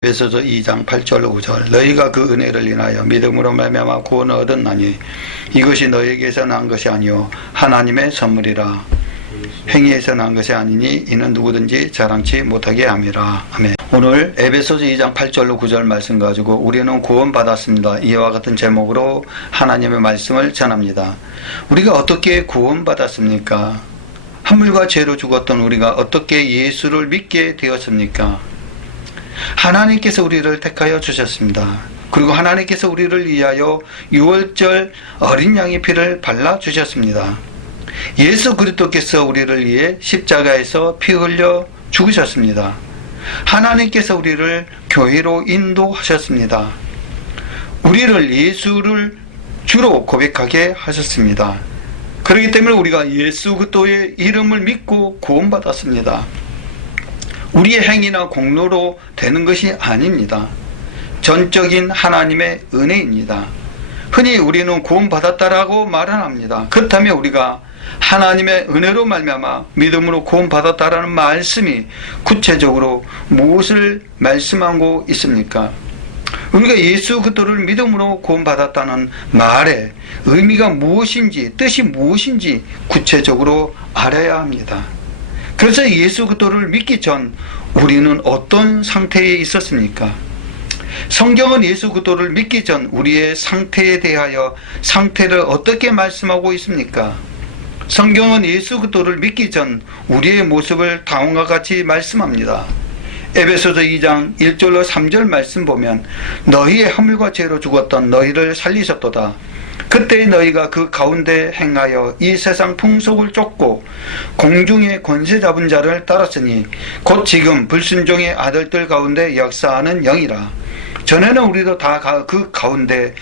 에베소서 2장 8절 9절 너희가 그 은혜를 인하여 믿음으로 말미암아 구원을 얻었나니 이것이 너희에게서 난 것이 아니요 하나님의 선물이라. 행위에서 난 것이 아니니 이는 누구든지 자랑치 못하게 함이라. 아멘. 오늘 에베소서 2장 8절로 9절 말씀 가지고 우리는 구원받았습니다, 이와 같은 제목으로 하나님의 말씀을 전합니다. 우리가 어떻게 구원받았습니까? 한물과 죄로 죽었던 우리가 어떻게 예수를 믿게 되었습니까? 하나님께서 우리를 택하여 주셨습니다. 그리고 하나님께서 우리를 위하여 유월절 어린 양의 피를 발라 주셨습니다. 예수 그리스도께서 우리를 위해 십자가에서 피 흘려 죽으셨습니다. 하나님께서 우리를 교회로 인도하셨습니다. 우리를 예수를 주로 고백하게 하셨습니다. 그렇기 때문에 우리가 예수 그리스도의 이름을 믿고 구원받았습니다. 우리의 행위나 공로로 되는 것이 아닙니다. 전적인 하나님의 은혜입니다. 흔히 우리는 구원받았다라고 말은 합니다. 그렇다면 우리가 하나님의 은혜로 말미암아 믿음으로 구원받았다라는 말씀이 구체적으로 무엇을 말씀하고 있습니까? 우리가 예수 그리스도를 믿음으로 구원받았다는 말의 의미가 무엇인지, 뜻이 무엇인지 구체적으로 알아야 합니다. 그래서 예수 그리스도를 믿기 전 우리는 어떤 상태에 있었습니까? 성경은 예수 그리스도를 믿기 전 우리의 상태에 대하여 상태를 어떻게 말씀하고 있습니까? 성경은 예수 그리스도를 믿기 전 우리의 모습을 다음과 같이 말씀합니다. 에베소서 2장 1절로 3절 말씀 보면 너희의 허물과 죄로 죽었던 너희를 살리셨도다. 그때 너희가 그 가운데 행하여 이 세상 풍속을 쫓고 공중의 권세 잡은 자를 따랐으니 곧 지금 불순종의 아들들 가운데 역사하는 영이라. 전에는 우리도 다 그 가운데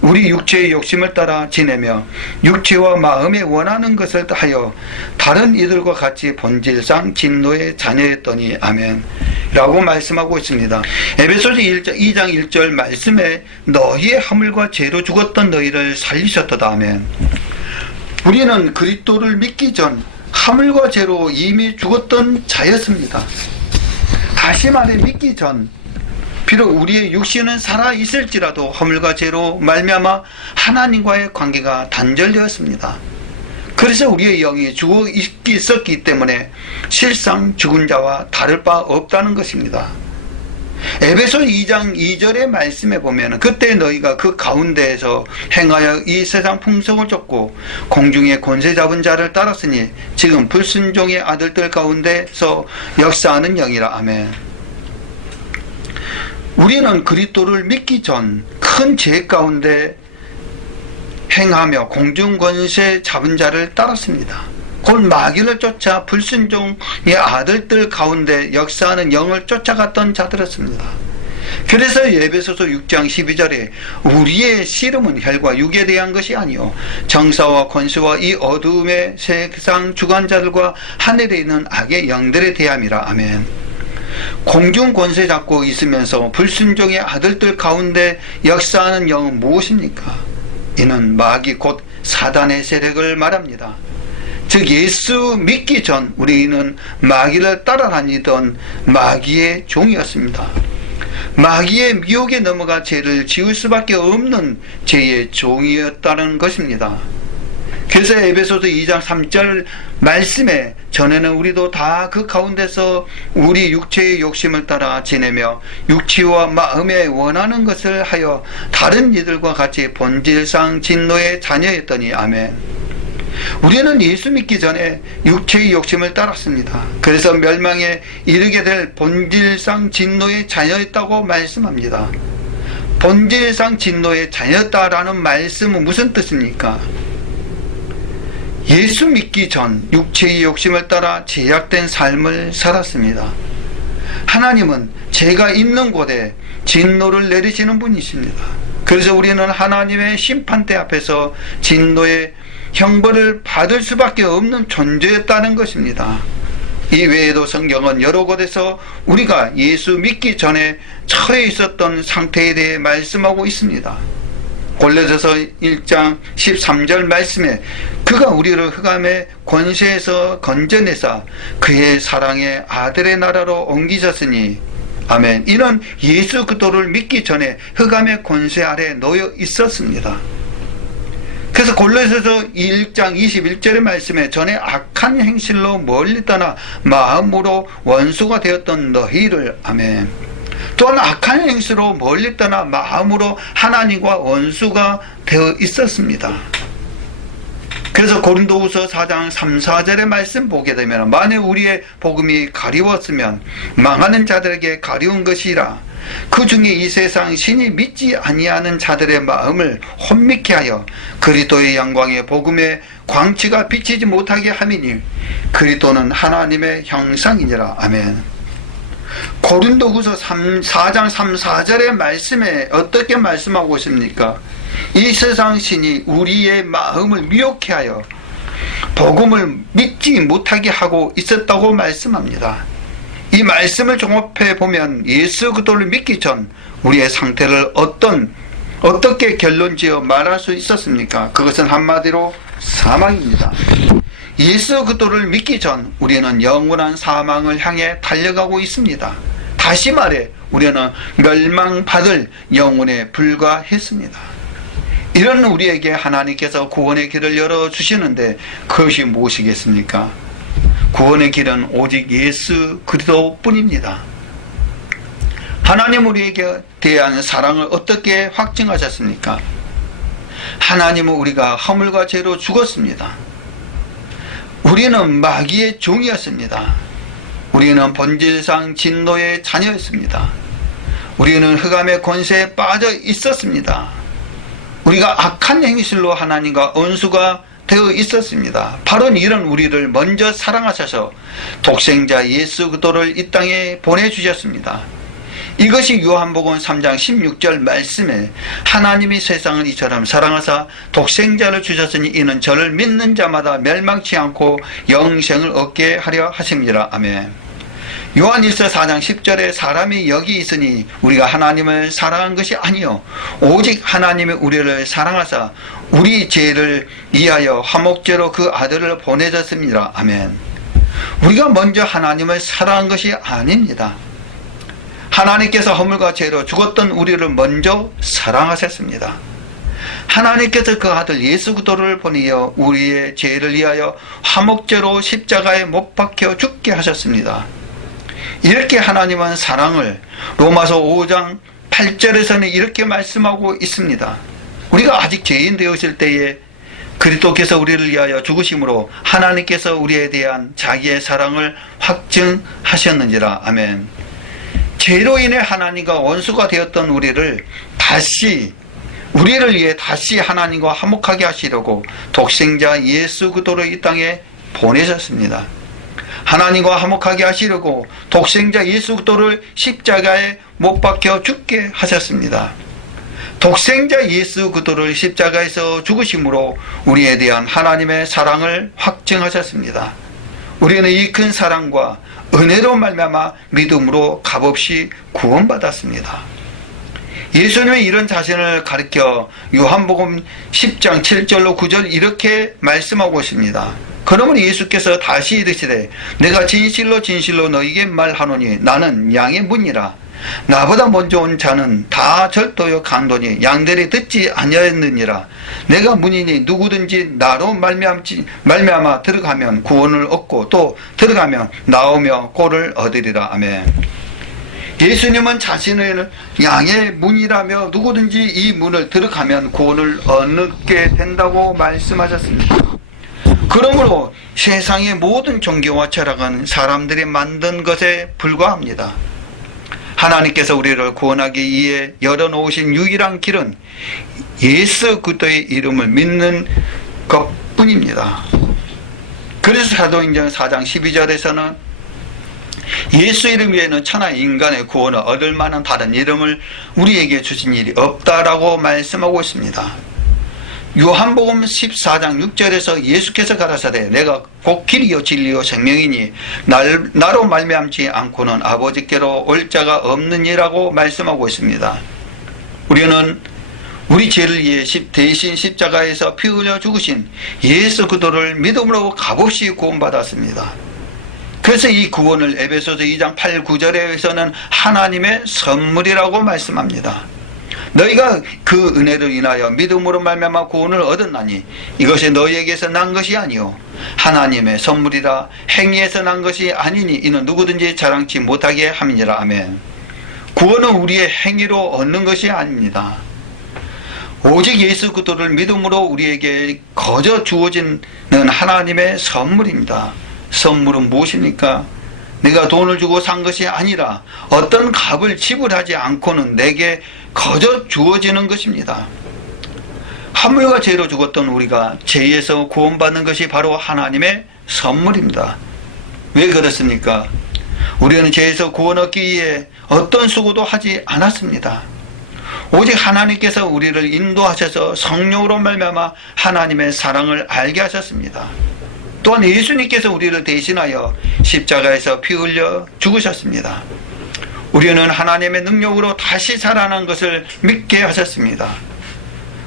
우리 육체의 욕심을 따라 지내며 육체와 마음에 원하는 것을 하여 다른 이들과 같이 본질상 진노의 자녀였더니. 아멘 라고 말씀하고 있습니다. 에베소서 2장 1절 말씀에 너희의 허물과 죄로 죽었던 너희를 살리셨도다. 아멘. 우리는 그리스도를 믿기 전 허물과 죄로 이미 죽었던 자였습니다. 다시 말해 믿기 전 비록 우리의 육신은 살아있을지라도 허물과 죄로 말미암아 하나님과의 관계가 단절되었습니다. 그래서 우리의 영이 죽어 있었기 때문에 실상 죽은 자와 다를 바 없다는 것입니다. 에베소 2장 2절의 말씀에 보면 그때 너희가 그 가운데에서 행하여 이 세상 풍속을 쫓고 공중의 권세 잡은 자를 따랐으니 지금 불순종의 아들들 가운데서 역사하는 영이라. 아멘. 우리는 그리스도를 믿기 전 큰 죄 가운데 행하며 공중 권세 잡은 자를 따랐습니다. 곧 마귀를 쫓아 불순종의 아들들 가운데 역사하는 영을 쫓아갔던 자들이었습니다. 그래서 에베소서 6장 12절에 우리의 씨름은 혈과 육에 대한 것이 아니요 정사와 권세와 이 어두움의 세상 주관자들과 하늘에 있는 악의 영들에 대함이라. 아멘. 공중 권세 잡고 있으면서 불순종의 아들들 가운데 역사하는 영은 무엇입니까? 이는 마귀 곧 사단의 세력을 말합니다. 즉 예수 믿기 전 우리는 마귀를 따라다니던 마귀의 종이었습니다. 마귀의 미혹에 넘어가 죄를 지을 수밖에 없는 죄의 종이었다는 것입니다. 그래서 에베소서 2장 3절 말씀에 전에는 우리도 다 그 가운데서 우리 육체의 욕심을 따라 지내며 육체와 마음에 원하는 것을 하여 다른 이들과 같이 본질상 진노의 자녀였더니. 아멘. 우리는 예수 믿기 전에 육체의 욕심을 따랐습니다. 그래서 멸망에 이르게 될 본질상 진노의 자녀였다고 말씀합니다. 본질상 진노의 자녀였다라는 말씀은 무슨 뜻입니까? 예수 믿기 전 육체의 욕심을 따라 제약된 삶을 살았습니다. 하나님은 죄가 있는 곳에 진노를 내리시는 분이십니다. 그래서 우리는 하나님의 심판대 앞에서 진노의 형벌을 받을 수밖에 없는 존재였다는 것입니다. 이 외에도 성경은 여러 곳에서 우리가 예수 믿기 전에 처해 있었던 상태에 대해 말씀하고 있습니다. 골로새서 1장 13절 말씀에 그가 우리를 흑암의 권세에서 건져내사 그의 사랑의 아들의 나라로 옮기셨으니. 아멘. 이는 예수 그리스도를 믿기 전에 흑암의 권세 아래 놓여 있었습니다. 그래서 골로새서 1장 21절의 말씀에 전에 악한 행실로 멀리 떠나 마음으로 원수가 되었던 너희를, 아멘. 또한 악한 행실로 멀리 떠나 마음으로 하나님과 원수가 되어 있었습니다. 그래서 고린도후서 4장 3, 4절의 말씀 보게 되면 만일 우리의 복음이 가리웠으면 망하는 자들에게 가리운 것이라. 그 중에 이 세상 신이 믿지 아니하는 자들의 마음을 혼미케 하여 그리스도의 영광의 복음의 광채가 비치지 못하게 함이니 그리스도는 하나님의 형상이니라. 아멘. 고린도후서 4장 3, 4절의 말씀에 어떻게 말씀하고 있습니까? 이 세상 신이 우리의 마음을 미혹해 하여 복음을 믿지 못하게 하고 있었다고 말씀합니다. 이 말씀을 종합해 보면 예수 그리스도를 믿기 전 우리의 상태를 어떻게 결론지어 말할 수 있었습니까? 그것은 한마디로 사망입니다. 예수 그리스도를 믿기 전 우리는 영원한 사망을 향해 달려가고 있습니다. 다시 말해 우리는 멸망받을 영혼에 불과했습니다. 이런 우리에게 하나님께서 구원의 길을 열어주시는데 그것이 무엇이겠습니까? 구원의 길은 오직 예수 그리스도뿐입니다. 하나님 우리에게 대한 사랑을 어떻게 확증하셨습니까? 하나님은 우리가 허물과 죄로 죽었습니다. 우리는 마귀의 종이었습니다. 우리는 본질상 진노의 자녀였습니다. 우리는 흑암의 권세에 빠져 있었습니다. 우리가 악한 행실로 하나님과 원수가 되어 있었습니다. 바로 이런 우리를 먼저 사랑하셔서 독생자 예수 그리스도를 이 땅에 보내주셨습니다. 이것이 요한복음 3장 16절 말씀에 하나님이 세상을 이처럼 사랑하사 독생자를 주셨으니 이는 저를 믿는 자마다 멸망치 않고 영생을 얻게 하려 하심이라. 아멘. 요한일서 4장 10절에 사람이 여기 있으니 우리가 하나님을 사랑한 것이 아니요 오직 하나님이 우리를 사랑하사 우리 죄를 위하여 화목제로 그 아들을 보내셨습니다. 아멘. 우리가 먼저 하나님을 사랑한 것이 아닙니다. 하나님께서 허물과 죄로 죽었던 우리를 먼저 사랑하셨습니다. 하나님께서 그 아들 예수 그리스도를 보내어 우리의 죄를 위하여 화목제로 십자가에 못 박혀 죽게 하셨습니다. 이렇게 하나님은 사랑을 로마서 5장 8절에서는 이렇게 말씀하고 있습니다. 우리가 아직 죄인 되었을 때에 그리스도께서 우리를 위하여 죽으심으로 하나님께서 우리에 대한 자기의 사랑을 확증하셨느니라. 아멘. 죄로 인해 하나님과 원수가 되었던 우리를 위해 다시 하나님과 화목하게 하시려고 독생자 예수 그리스도를 이 땅에 보내셨습니다. 하나님과 화목하게 하시려고 독생자 예수 그리스도를 십자가에 못 박혀 죽게 하셨습니다. 독생자 예수 그리스도를 십자가에서 죽으심으로 우리에 대한 하나님의 사랑을 확증하셨습니다. 우리는 이 큰 사랑과 은혜로 말미암아 믿음으로 값없이 구원받았습니다. 예수님이 이런 자신을 가리켜 요한복음 10장 7절로 9절 이렇게 말씀하고 있습니다. 그러면 예수께서 다시 이르시되 내가 진실로 진실로 너희에게 말하노니 나는 양의 문이라. 나보다 먼저 온 자는 다 절도요 강도니 양들이 듣지 아니하였느니라. 내가 문이니 누구든지 나로 말미암아 들어가면 구원을 얻고 또 들어가면 나오며 꼴을 얻으리라. 아멘. 예수님은 자신을 양의 문이라며 누구든지 이 문을 들어가면 구원을 얻게 된다고 말씀하셨습니다. 그러므로 세상의 모든 종교와 철학은 사람들이 만든 것에 불과합니다. 하나님께서 우리를 구원하기 위해 열어놓으신 유일한 길은 예수 그리스도의 이름을 믿는 것뿐입니다. 그래서 사도행전 4장 12절에서는 예수 이름 외에는 천하 인간의 구원을 얻을 만한 다른 이름을 우리에게 주신 일이 없다라고 말씀하고 있습니다. 요한복음 14장 6절에서 예수께서 가라사대 내가 곧 길이요 진리요 생명이니 나로 말미암지 않고는 아버지께로 올 자가 없느니라고 말씀하고 있습니다. 우리는 우리 죄를 위해 대신 십자가에서 피 흘려 죽으신 예수 그리스도를 믿음으로 값없이 구원받았습니다. 그래서 이 구원을 에베소서 2장 8, 9절에서는 하나님의 선물이라고 말씀합니다. 너희가 그 은혜를 인하여 믿음으로 말미암아 구원을 얻었나니 이것이 너희에게서 난 것이 아니요 하나님의 선물이라. 행위에서 난 것이 아니니 이는 누구든지 자랑치 못하게 함이니라. 아멘. 구원은 우리의 행위로 얻는 것이 아닙니다. 오직 예수 그리스도를 믿음으로 우리에게 거저 주어지는 하나님의 선물입니다. 선물은 무엇입니까? 내가 돈을 주고 산 것이 아니라 어떤 값을 지불하지 않고는 내게 거저 주어지는 것입니다. 화물과 죄로 죽었던 우리가 죄에서 구원받는 것이 바로 하나님의 선물입니다. 왜 그렇습니까? 우리는 죄에서 구원 얻기 위해 어떤 수고도 하지 않았습니다. 오직 하나님께서 우리를 인도하셔서 성령으로 말미암아 하나님의 사랑을 알게 하셨습니다. 또한 예수님께서 우리를 대신하여 십자가에서 피 흘려 죽으셨습니다. 우리는 하나님의 능력으로 다시 살아난 것을 믿게 하셨습니다.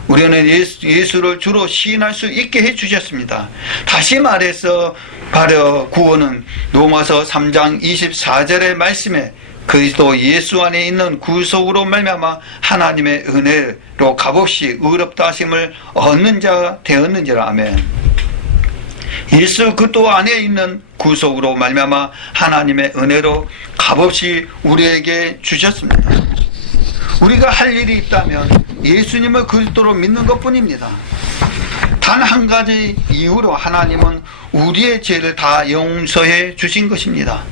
우리는 예수를 주로 시인할 수 있게 해주셨습니다. 다시 말해서 바로 구원은 로마서 3장 24절의 말씀에 그리스도 예수 안에 있는 구속으로 말미암아 하나님의 은혜로 값없이 의롭다 하심을 얻는 자가 되었는지라. 아멘. 예수 그리스도 안에 있는 구속으로 말미암아 하나님의 은혜로 값없이 우리에게 주셨습니다. 우리가 할 일이 있다면 예수님을 그리스도로 믿는 것뿐입니다. 단 한 가지 이유로 하나님은 우리의 죄를 다 용서해 주신 것입니다.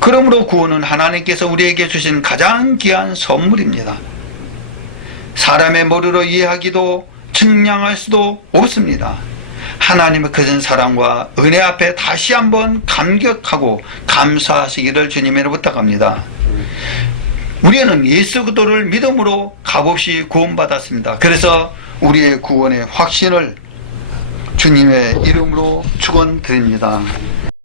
그러므로 구원은 하나님께서 우리에게 주신 가장 귀한 선물입니다. 사람의 머리로 이해하기도 측량할 수도 없습니다. 하나님의 크신 사랑과 은혜 앞에 다시 한번 감격하고 감사하시기를 주님으로 부탁합니다. 우리는 예수 그리스도를 믿음으로 값없이 구원받았습니다. 그래서 우리의 구원의 확신을 주님의 이름으로 축원드립니다.